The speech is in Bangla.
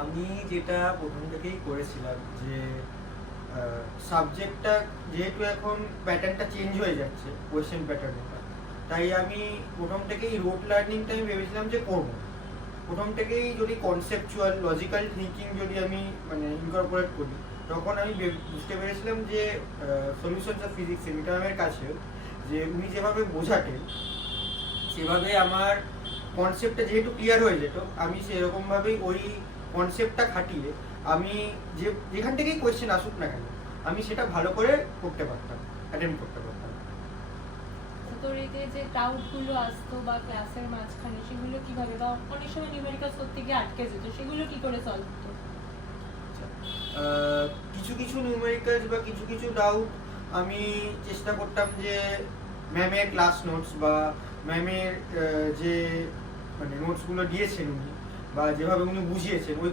আমি যেটা প্রথম থেকেই করেছিলাম যে সাবজেক্টটা যেহেতু এখন প্যাটার্নটা চেঞ্জ হয়ে যাচ্ছে কোয়েশ্চেন প্যাটার্নটা, তাই আমি প্রথম থেকেই রোড লার্নিংটা আমি ভেবেছিলাম যে করবো। প্রথম থেকেই যদি কনসেপচুয়াল লজিক্যাল থিঙ্কিং যদি আমি মানে ইনকর্পোরেট করি, তখন আমি বুঝতে পেরেছিলাম যে সলিউশনস অফ ফিজিক্স মিটারামের কাছে যে উনি যেভাবে বোঝাতেন সেভাবে আমার কনসেপ্টটা যেহেতু ক্লিয়ার হয়ে যেত, আমি সেরকমভাবেই ওই কনসেপ্টটা খাটিয়ে আমি যেখান থেকেই কোয়েশ্চেন আসুক না কেন আমি সেটা ভালো করে করতে পারতাম, অ্যাটেম্প করতে পারতাম। তোর এই যে ডাউট গুলো আসতো বা ক্লাসের মাঝখানে, সেগুলো কিভাবে, বা অনেক সময় নিউমেরিক্যাল করতে গিয়ে আটকে যেত, সেগুলো কি করে সলভ হতো? কিছু কিছু নিউমেরিক্যালস বা কিছু কিছু ডাউট আমি চেষ্টা করতাম যে ম্যামের ক্লাস নোটস বা ম্যামের যে মানে নোটসগুলো দিয়েছেন উনি বা যেভাবে উনি বুঝিয়েছেন ওই